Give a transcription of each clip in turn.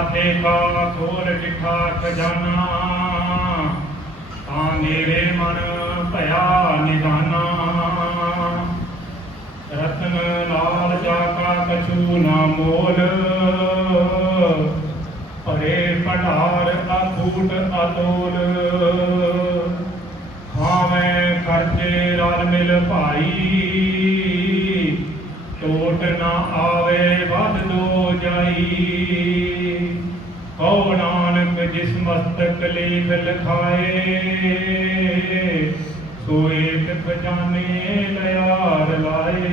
दाते का खोल डिठा खजाना, तां मेरे मन भया निदाना। रतन लाल जाका कछु ना मोल, परे भंडार अखूट अतोल। खावे खर्चे रल मिल भाई, टोट ना आवे वध दो जाई। कहो नानक जिस मस्तक लेख लिखाए, सो एक खजाने लियार लाए।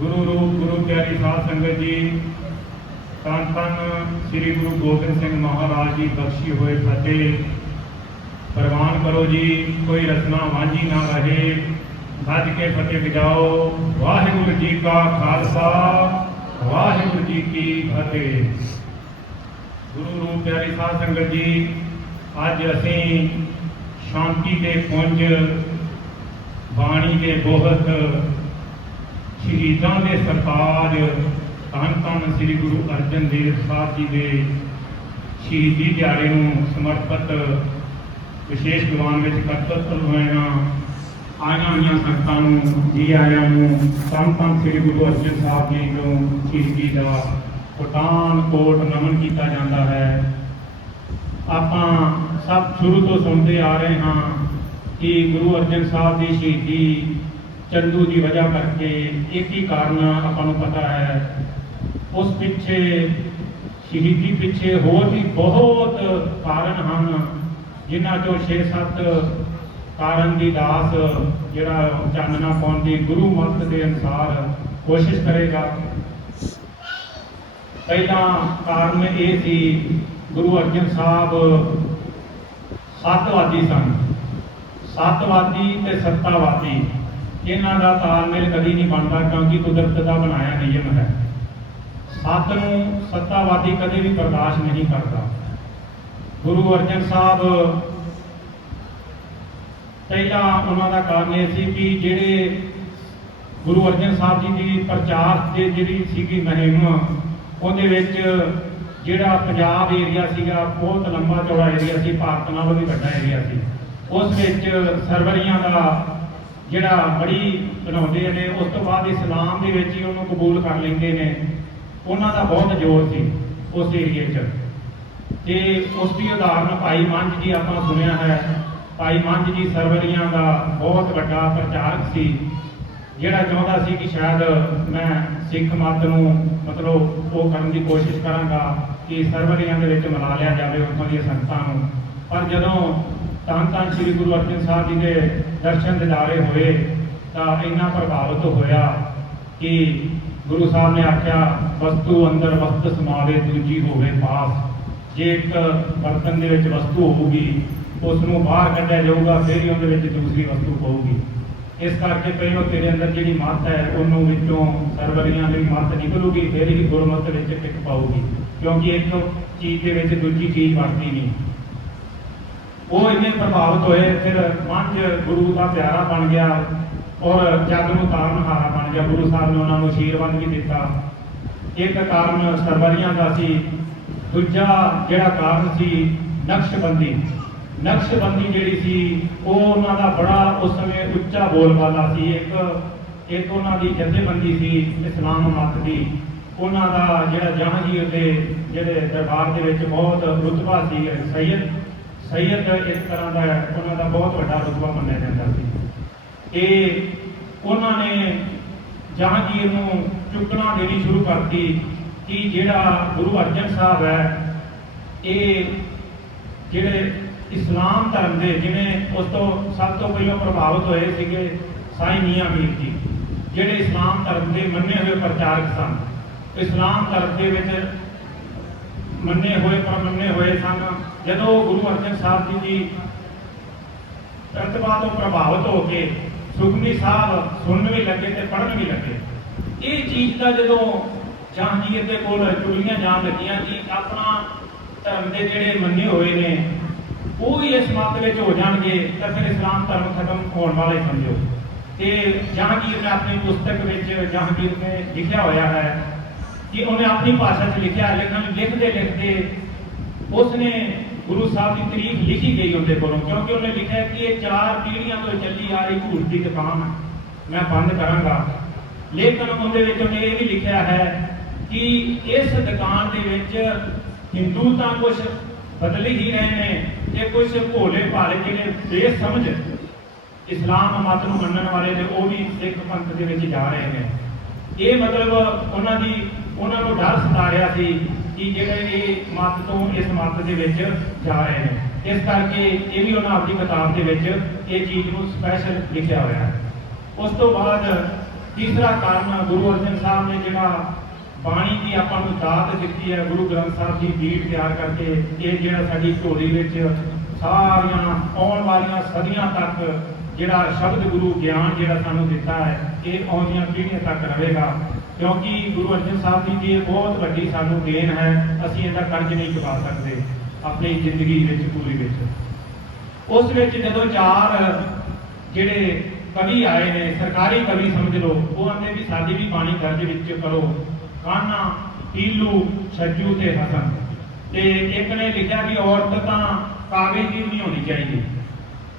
गुरु रूप गुरु प्यारी साध संगत जी, धन धन श्री गुरु गोबिंद सिंह महाराज जी बख्शी हुए फतेह। प्रवान करो जी, कोई रचना वांझी ना रहे। भज के फतेह जाओ। वाहिगुरु जी का खालसा, वाहिगुरु जी की फतेह। गुरु रूप प्यारी साध संगत जी, अज असीं शांति के पुंज बाणी के बोहत शहीदां के सरताज धन धन श्री गुरु अर्जन देव साहब जी के शहीदी दिहाड़े नूं समर्पित विशेष दीवान में करतब होया आईਆਂ होईਆਂ संगतां नूं जी आयां नूं धन धन श्री गुरु अर्जन साहब जी नूं शहीदी का पठानकोट नमन किया जाता है। आपां सब शुरू तो सुनते आ रहे हाँ कि गुरु अर्जन साहब की शहीदी चंदू की वजह करके एक ही कारण आपां नूं पता है। उस पिछे शहीदी पिछे होर भी बहुत कारण हैं, जिन्हां चों 6-7 कारण की दास जिहड़ा चानना पाउण दी गुरु मत के अनुसार कोशिश करेगा। पहला कारण ये सी, गुरु अर्जन साहब सतवादी सन। सतवादी ते सत्तावादी इन्हां दा तालमेल कभी नहीं बनता, क्योंकि कुदरत का बनाया नियम है। सत नूं सत्तावादी कभी भी बर्दाश्त नहीं करता। गुरु अर्जन साहब पहला उन्होंने कारण यह सी कि जिहड़े गुरु अर्जन साहब जी की प्रचार की जिहड़ी सीगी मुहिम, उहदे विच जिहड़ा पंजाब एरिया सीगा बहुत लंबा चौड़ा एरिया सी, भारत नालों भी वड्डा एरिया सी। उस विच सरवरियां का जिहड़ा बड़ी बनाउंदे ने, उस तो बाद इस्लाम दे विच ही उहनूं कबूल कर लैंदे ने। उन्हां दा बहुत जोर सी उस एरिए च। ते उसकी उदाहरण भाई मंझ जी आपां सुनिया है। भाई मंझ जी सरवरियां का बहुत वड्डा प्रचारक सी, जिहड़ा चाहुंदा सी कि शायद मैं सिख मत नूं मतलब वो करने की कोशिश करांगा कि सरवरियां दे विच मिला लिया जाए उत्थों दी संगतां नूं। पर जदों धन धन श्री गुरु अर्जन साहब जी के दर्शन दिदारे होए तो इन्ना प्रभावित होया कि गुरु साहब ने आख्या, वस्तु अंदर वस्त समावे दूजी होवे पास। जे एक बर्तन दे विच वस्तु होगी, उसनूं बाहर कढ़िया जाऊगा, फिर ही उहदे विच दूसरी वस्तु होगी। इस करके पहलों तेरे अंदर जी मत है उन्होंने विचों सरवरियां की मत निकलूगी, फिर ही गुरमत टिक पाऊगी, क्योंकि एक चीज़ के दूजी चीज़ वरती नहीं। वो इन्ने प्रभावित होए, फिर मंझ गुरु का प्यारा बन गया और जग नूं तारनहारा बन गया। गुरु साहब ने उन्होंने आशीर्वाद भी दिता। एक कारण सरवरियां का सी, दूजा जिहड़ा कारण सी नक्शबंदी। नक्शबंदी जिहड़ी सी वो उन्हां दा बड़ा उस समय उच्चा बोलबाला सी। एक उन्हां दी जथेबंदी सी इस्लाम मत दी। उन्हां दा जिहड़ा जहांगीर दे जिहड़े दरबार दे विच बहुत रुतबा सी, सैयद इस तरह का उन्हां दा बहुत वड्डा रुतबा मन्निया जाता सी। ये उन्होंने जहांगीर नूं चुकना देनी शुरू करती कि जिहड़ा गुरु अर्जन साहब है ये जिहड़े इस्लाम धर्म के जिवें उस तो सब तो पहलों प्रभावित होए सीगे साईं मियां मीर जी, जिहड़े इस्लाम धर्म के मन्ने हुए प्रचारक सन। इस्लाम धर्म के विच मन्ने हुए परमन्ने हुए सन। जदों गुरु अर्जन साहब जी प्रतिभा तो प्रभावित होकर सुखमनी साहब सुन भी लगे तो पढ़न भी लगे, ये चीज़ का जो जहांगीर के कोल चुगलियां जान लगियां कि अपना धर्म के जोड़े मन्ने हुए ने वो ही इस मत में हो जाएंगे तो फिर इस्लाम धर्म खत्म होने वाला ही समझो। तो जहांगीर ने अपनी पुस्तक में जहांगीर ने लिखा होया है कि उन्हें अपनी भाषा च लिखा, लेकिन लिखते लिखते उसने गुरु साहब की तारीफ लिखी गई उनके कोलों, क्योंकि उन्हें लिखा है कि ये 4 पीढ़ियां तो चली आ रही झूठ की दुकान मैं बंद करांगा। लेकिन उन्हें ये भी लिखा है कि इस दुकान के विच हिंदू तो कुछ बदल ही रहे हैं ते कुछ भोले भाले जिहड़े बेसमझ इस्लाम मत नूं मनण वाले ने वो भी सिख पंथ के विच जा रहे हैं। ये मतलब उन्होंने डर सता रहा सी कि जिहड़े ये मत तो इस मत के विच जा रहे हैं। इस करके ये भी उन्होंने अपनी किताब के विच ये चीज़ को स्पैशल लिखा हुआ है। उस तो बाद तीसरा कारण गुरु अर्जन साहब ने जिहड़ा बाणी की आपां नूं दात दित्ती है, गुरु ग्रंथ साहब की बीट तैयार करके ये जिहड़ा साडी झोली विच सारियां आउण वालियां सदियां तक जिहड़ा शब्द गुरु ज्ञान जिहड़ा सानूं दिता है ये आउंदियां पीढ़ियां तक रहेगा, क्योंकि गुरु अर्जन साहब जी की बहुत वड्डी सानूं देन है। असीं इहदा कर्ज नहीं चुका सकते अपनी जिंदगी विच पूरी विच। उस विच जदों 4 जिहड़े कवि आए ने, सरकारी कवि समझ लो, वो आंदे भी साडी भी बाणी दर्ज विच करो। कान्हा, पीलू, छज्जू ते हसन। ते एक ने लिखा कि औरत तां कागज की नहीं होनी चाहिए।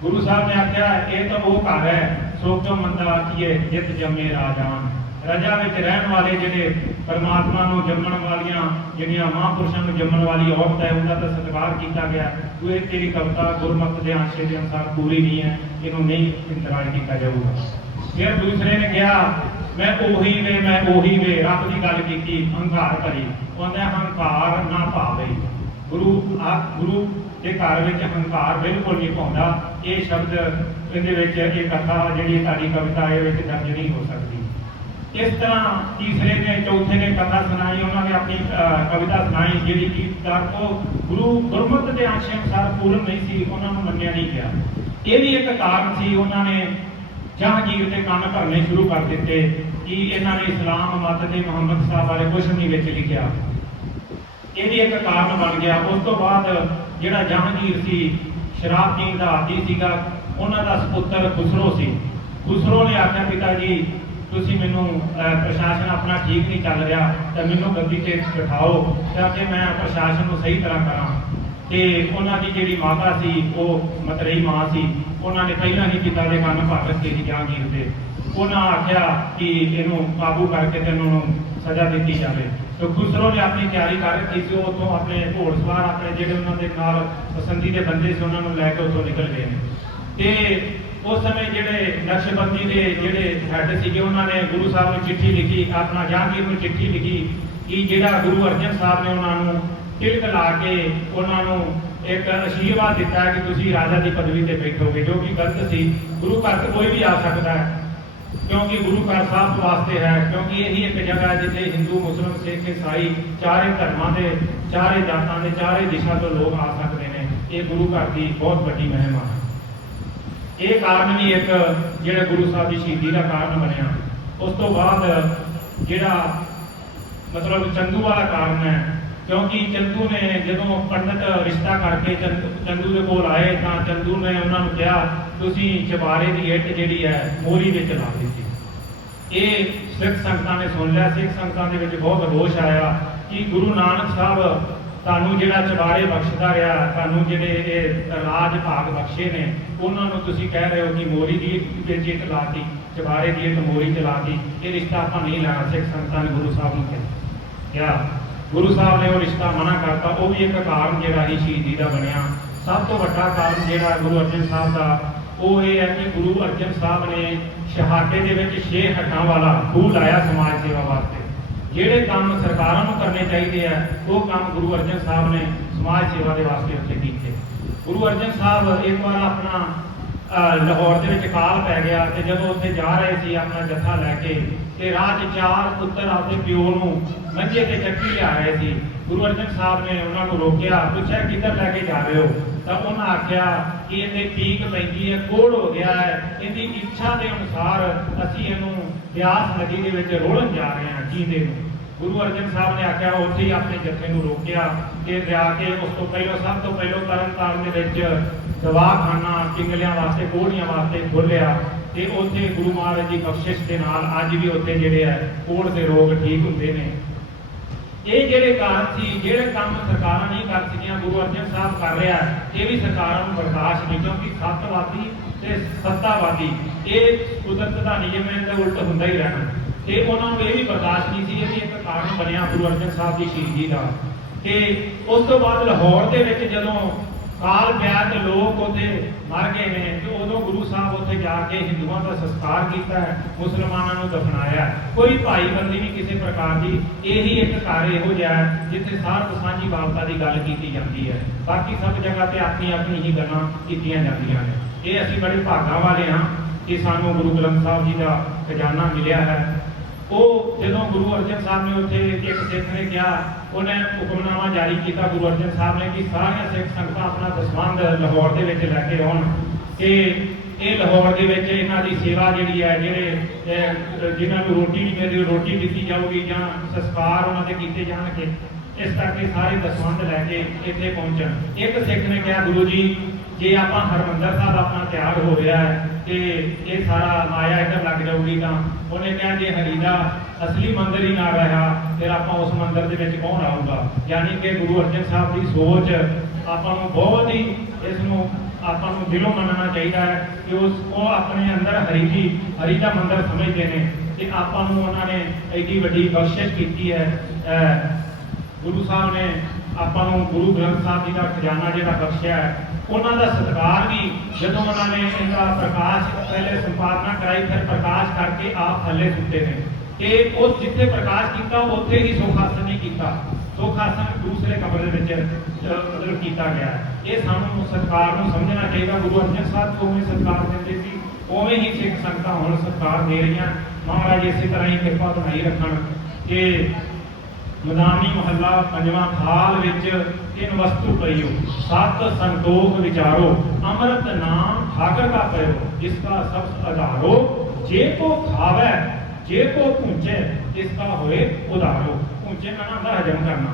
गुरु साहब ने आख्या ये तो वो घर है सो क्यों मंदा आखिए जित जमे राजान। रजा में रहने वाले जिहड़े परमात्मा नूं जम्मण वालियां जिहड़ियां महापुरुषां नूं जम्मण वाली औरत है उनका तो सत्कार किया गया। तू तेरी कविता गुरमत के आशे के अनुसार पूरी नहीं है, इन्हों नहीं इंतराज किया जाऊगा। फिर दूसरे ने कहा मैं ओही वे रब की गल की हंकार भरी, कहते हंकार ना पावे। गुरु के घर में हंकार बिल्कुल नहीं पाਉਂਦਾ। ये शब्द ये कथा जी कविता दर्ज नहीं हो सकती। इस तरह तीसरे ने चौथे ने कथा सुनाई, उन्होंने अपनी कविता सुनाई जी की को गुरु गुरमत के आशे अनुसार पूर्ण नहीं सी, उन्होंने मन्निया नहीं गया। ये भी एक कारण सी, उन्होंने जहांगीर के कान भरने शुरू कर दिते कि इन्होंने इस्लाम मत के मुहम्मद साहब बारे कुछ नहीं विच लिखिया। ये भी एक कारण बन गया। उस तो बाद जिहड़ा जहांगीर सी शराब पीण का आदी सीगा, उन्हां दा सपुत्र खुसरो सी। खुसरो ने आख्या पिता जी तुसीं मैनूं प्रशासन अपना ठीक नहीं चल रहा तो मैनूं गद्दी ते बिठाओ ताकि मैं प्रशासन को सही तरह करा। तो उन्होंने जी माता सी वो मतरेई माँ सी, उन्होंने पहला ही पिता के कान भर रखे थे जहांगीर से। उन्होंने आख्या कि इनू काबू करके इन्होंने सजा दी जाए। तो खुसरो ने अपनी तैयारी कर रखी थी, उतों अपने घोड़सवार अपने जोड़े उन्होंने नाल पसंदीदे बंदे से उन्होंने लैके उतों निकल गए हैं। तो उस समय जोड़े नक्शबंदी के जोड़े हैड से उन्होंने गुरु साहब ने चिट्ठी लिखी, अपना जहांगीर में चिट्ठी लिखी कि जोड़ा गुरु अर्जन साहब ने उन्होंने तिलक ला के उन्होंने एक आशीर्वाद दिता है कि तुम राजा की पदवी से बैठोगे, जो कि गलत सी। गुरु घर कोई भी आ सकता है क्योंकि गुरु घर साहब वास्ते है, क्योंकि यही एक जगह है जिसे हिंदू मुस्लिम सिख ईसाई चारे धर्मां के चारे जातां के चारे दिशा तो लोग आ सकते हैं। ये गुरु घर की बहुत बड़ी महिमा है। ये कारण भी एक जिहड़ा गुरु साहब की शहीदी का कारण बनया। उस तो बाद जिहड़ा मतलब चंदू वाला कारण है, क्योंकि चंदू ने जो पंडित रिश्ता करके चंदू के कोल आए तो चंदू ने उन्होंने कहा तुसी चबारे की इट जी है मोरी में ला दी। ये सिख संगतां ने सुन लिया। सिख संगतां दे विच बहुत रोष आया कि गुरु नानक साहब तुहानूं जिहड़ा चबारे बख्शदा रहा, तुहानूं जिहड़े राज भाग बख्शे ने, उन्होंने तुसी कह रहे हो कि मोरी की विच इट ला दी, चबारे की इट मोरी च ला दी। ये रिश्ता आपां नहीं लेना। सिख संगतां ने गुरु साहब नूं कहा, गुरु साहब ने वो रिश्ता मना करता। वो भी एक कारण जिहड़ा ही शहीदी का बनया। सब तो वड्डा कारण जिहड़ा गुरु अर्जन साहब का वो ये है कि गुरु अर्जन साहब ने शहादे दे विच 6 हटां वाला खूह लाया समाज सेवा वास्ते। जिहड़े काम सरकारां नूं करने चाहिए है वो काम गुरु अर्जन साहब ने समाज सेवा के वास्ते उत्थे कीते। गुरु अर्जन साहब एक बार अपना लाहौर के विच काल पै गया तो जब उत्थे जा रहे थे अपना जत्था लैके ते राह 4 पुत्र अपने प्यो नूं मंजे ते चक्की लिया रहे थे। गुरु अर्जन साहब ने उन्होंने रोकया, पूछा किधर लैके जा रहे हो? तो उन्होंने आख्या कि इन्हें पीक पैंदी है, कोड़ हो गया है, इनकी इच्छा के अनुसार असीं इहनूं ब्यास नदी के विच रोलण जा रहे हैं जींदे नूं। गुरु अर्जन साहब ने आख्या उत्थे ही अपने जत्थे नूं रोकया कि जाके उस तो पहलों सब तो पहलों तरनतारन दे विच दवाखाना पिंगलियां वास्ते कोड़ियां वास्ते खोलिया। ते उत्थे गुरु महाराज की बख्शिश के नाल अज भी उत्थे जिहड़े है कोड़ के रोग ठीक हुंदे ने। ਇਹ ਜਿਹੜੇ ਕਾਰਨ ਸੀ, ਜਿਹੜੇ ਕੰਮ ਸਰਕਾਰਾਂ ਨਹੀਂ ਕਰ ਸਕੀਆਂ, ਗੁਰੂ ਅਰਜਨ ਸਾਹਿਬ ਕਰ ਰਿਹਾ, ਇਹ ਵੀ ਸਰਕਾਰਾਂ ਨੂੰ ਬਰਦਾਸ਼ਤ ਨਹੀਂ, ਕਿਉਂਕਿ ਸੱਤਵਾਦੀ ਤੇ ਸੱਤਾਵਾਦੀ ਇਹ ਕੁਦਰਤ ਦਾ ਨਿਯਮ ਹੈ, ਇਹਦੇ ਉਲਟ ਹੁੰਦਾ ਹੀ ਰਹਿਣਾ। ਤੇ ਉਹਨਾਂ ਨੂੰ ਇਹ ਵੀ ਬਰਦਾਸ਼ਤ ਨਹੀਂ ਸੀ, ਇਹ ਵੀ ਇੱਕ ਕਾਰਨ ਬਣਿਆ ਗੁਰੂ ਅਰਜਨ ਸਾਹਿਬ ਦੀ ਸ਼ਹੀਦੀ ਦਾ। ਤੇ ਉਸ ਤੋਂ ਬਾਅਦ ਲਾਹੌਰ ਦੇ ਵਿੱਚ ਜਦੋਂ ਕਾਲ ਪਿਆ ਤੇ ਲੋਕ ਉੱਥੇ ਮਰ ਗਏ ਨੇ, ਤੇ ਉਦੋਂ ਗੁਰੂ ਸਾਹਿਬ ਉੱਥੇ ਜਾ ਕੇ ਹਿੰਦੂਆਂ ਦਾ ਸੰਸਕਾਰ ਕੀਤਾ ਹੈ, ਮੁਸਲਮਾਨਾਂ ਨੂੰ ਦਫਨਾਇਆ। ਕੋਈ ਭਾਈਬੰਦੀ ਨਹੀਂ ਕਿਸੇ ਪ੍ਰਕਾਰ ਦੀ। ਇਹੀ ਇੱਕ ਘਰ ਇਹੋ ਜਿਹਾ ਹੈ ਜਿੱਥੇ ਸਾਰਥ ਸਾਂਝੀ ਬਾਲਤਾ ਦੀ ਗੱਲ ਕੀਤੀ ਜਾਂਦੀ ਹੈ, ਬਾਕੀ ਸਭ ਜਗ੍ਹਾ ਤੇ ਆਪਣੀ ਆਪਣੀ ਹੀ ਗੱਲਾਂ ਕੀਤੀਆਂ ਜਾਂਦੀਆਂ ਨੇ। ਇਹ ਅਸੀਂ ਬੜੇ ਭਾਗਾਂ ਵਾਲੇ ਹਾਂ ਕਿ ਸਾਨੂੰ ਗੁਰੂ ਗ੍ਰੰਥ ਸਾਹਿਬ ਜੀ ਦਾ ਖਜ਼ਾਨਾ ਮਿਲਿਆ ਹੈ। ਉਹ ਜਦੋਂ ਗੁਰੂ ਅਰਜਨ ਸਾਹਿਬ ਨੇ ਉੱਥੇ ਇੱਕ ਸਿੱਖ ਨੇ ਕਿਹਾ, ਉਹਨੇ ਹੁਕਮਨਾਮਾ ਜਾਰੀ ਕੀਤਾ ਗੁਰੂ ਅਰਜਨ ਸਾਹਿਬ ਨੇ ਕਿ ਸਾਰੀਆਂ ਸਿੱਖ ਸੰਗਤਾਂ ਆਪਣਾ ਦਸਵੰਧ ਲਾਹੌਰ ਦੇ ਵਿੱਚ ਲੈ ਕੇ ਆਉਣ, ਕਿ ਇਹ ਲਾਹੌਰ ਦੇ ਵਿੱਚ ਇਹਨਾਂ ਦੀ ਸੇਵਾ ਜਿਹੜੀ ਹੈ, ਜਿਹੜੇ ਜਿਨ੍ਹਾਂ ਨੂੰ ਰੋਟੀ ਨਹੀਂ ਮਿਲਦੀ ਰੋਟੀ ਦਿੱਤੀ ਜਾਊਗੀ ਜਾਂ ਸੰਸਕਾਰ ਉਹਨਾਂ ਦੇ ਕੀਤੇ ਜਾਣਗੇ। ਇਸ ਕਰਕੇ ਸਾਰੇ ਦਸਵੰਧ ਲੈ ਕੇ ਇੱਥੇ ਪਹੁੰਚਣ। ਇੱਕ ਸਿੱਖ ਨੇ ਕਿਹਾ, ਗੁਰੂ ਜੀ ਜੇ ਆਪਾਂ ਹਰਮੰਦਰ ਸਾਹਿਬ ਆਪਣਾ ਤਿਆਰ ਹੋ ਰਿਹਾ ਹੈ ਕਿ ਇਹ ਸਾਰਾ ਮਾਇਆ ਇੱਧਰ ਲੱਗ ਜਾਊਗੀ, ਤਾਂ ਉਹਨੇ ਕਿਹਾ ਜੇ ਹਰੀ ਦਾ ਅਸਲੀ ਮੰਦਿਰ ਹੀ ਨਾ ਰਿਹਾ ਫਿਰ ਆਪਾਂ ਉਸ ਮੰਦਿਰ ਦੇ ਵਿੱਚ ਕੌਣ ਆਊਗਾ। ਯਾਨੀ ਕਿ ਗੁਰੂ ਅਰਜਨ ਸਾਹਿਬ ਦੀ ਸੋਚ ਆਪਾਂ ਨੂੰ ਬਹੁਤ ਹੀ, ਇਸ ਨੂੰ ਆਪਾਂ ਨੂੰ ਦਿਲੋਂ ਮੰਨਣਾ ਚਾਹੀਦਾ ਹੈ ਕਿ ਉਹ ਆਪਣੇ ਅੰਦਰ ਹਰੀ ਦਾ ਮੰਦਿਰ ਸਮਝਦੇ ਨੇ, ਤੇ ਆਪਾਂ ਨੂੰ ਉਹਨਾਂ ਨੇ ਐਡੀ ਵੱਡੀ ਬਖਸ਼ਿਸ਼ ਕੀਤੀ ਹੈ। ਗੁਰੂ ਸਾਹਿਬ ਨੇ ਆਪਾਂ ਨੂੰ ਗੁਰੂ ਗ੍ਰੰਥ ਸਾਹਿਬ ਜੀ ਦਾ ਖਜ਼ਾਨਾ ਜਿਹੜਾ ਬਖਸ਼ਿਆ ਹੈ, ਉਹਨਾਂ ਦਾ ਸਤਿਕਾਰ ਵੀ ਜਦੋਂ ਉਹਨਾਂ ਨੇ ਇਹਦਾ ਪ੍ਰਕਾਸ਼ ਪਹਿਲੇ ਸੰਪਾਦਨਾ ਕਰਾਈ, ਫਿਰ ਪ੍ਰਕਾਸ਼ ਕਰਕੇ ਆਪ ਥੱਲੇ ਸੁੱਤੇ ਨੇ, ਕਿ ਉਹ ਜਿੱਥੇ ਪ੍ਰਕਾਸ਼ ਕੀਤਾ ਉੱਥੇ ਹੀ ਸੁਖ ਆਸਣ ਨਹੀਂ ਕੀਤਾ, ਸੁਖ ਆਸਣ ਦੂਸਰੇ ਕਮਰੇ ਦੇ ਵਿੱਚ ਮਤਲਬ ਕੀਤਾ ਗਿਆ। ਇਹ ਸਾਨੂੰ ਸਤਿਕਾਰ ਨੂੰ ਸਮਝਣਾ ਚਾਹੀਦਾ। ਗੁਰੂ ਅਰਜਨ ਸਾਹਿਬ ਤੋਂ ਉਵੇਂ ਸਤਿਕਾਰ ਦਿੰਦੇ ਸੀ, ਉਵੇਂ ਹੀ ਸਿੱਖ ਸੰਗਤਾਂ ਹੁਣ ਸਤਿਕਾਰ ਦੇ ਰਹੀਆਂ। ਮਹਾਰਾਜ ਇਸੇ ਤਰ੍ਹਾਂ ਹੀ ਕਿਰਪਾ ਬਣਾਈ ਰੱਖਣ ਕਿ ਮਦਾਨੀ ਮਹੱਲਾ ਪੰਜਵਾਂ ਖਾਲ ਵਿੱਚ ਤਿੰਨ ਵਸਤੂ ਪਈਓ, ਸਤ ਸੰਤੋਖ ਵਿਚਾਰੋ, ਅੰਮ੍ਰਿਤ ਨਾਮ ਠਾਕਰ ਦਾ ਪਇਓ, ਜਿਸका ਸਭ ਆਧਾਰੋ, ਜੇ ਕੋ ਖਾਵੇ ਜੇ ਕੋ ਪੂੰਝੇ, ਇਸका ਹੋਏ ਉਧਾਰੋ। ਪੂੰਝੇ ਦਾ ਨਾਮ ਦਾ ਹਜਮ ਕਰਨਾ।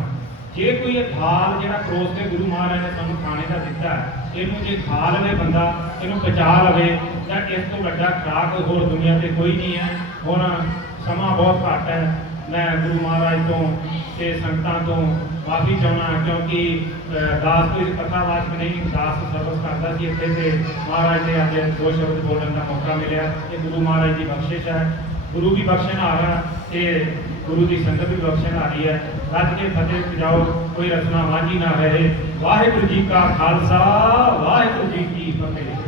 ਜੇ ਕੋਈ ਇਹ ਥਾਲ ਜਿਹੜਾ ਪਰੋਸ ਕੇ ਗੁਰੂ ਮਹਾਰਾਜ ਨੇ ਸਾਨੂੰ ਖਾਣੇ ਦਾ ਦਿੱਤਾ ਹੈ, ਇਹਨੂੰ ਜੇ ਖਾ ਲਵੇ ਬੰਦਾ, ਇਹਨੂੰ ਪਚਾ ਲਵੇ, ਤਾਂ ਇਸ ਤੋਂ ਵੱਡਾ ਖੁਰਾਕ ਹੋਰ ਦੁਨੀਆ ਤੇ ਕੋਈ ਨਹੀਂ ਹੈ। ਹੁਣ ਸਮਾਂ ਬਹੁਤ ਘੱਟ ਹੈ, मैं गुरु महाराज तो ते संगतां तो माफी चाहना, क्योंकि दास कोई कथावाचक नहीं, दास सर्वस करता सी इत्थे, ते महाराज ने अज 2 शब्द बोलने का मौका मिला। ये गुरु महाराज की बख्शिश है। गुरु भी बख्शन आ रहा ते गुरु की संगत भी बख्शन आ रही है। रज के फतेह जाओ, कोई रचना वांझी ना रहे। वाहिगुरू जी का खालसा, वाहिगुरू जी की फतेह।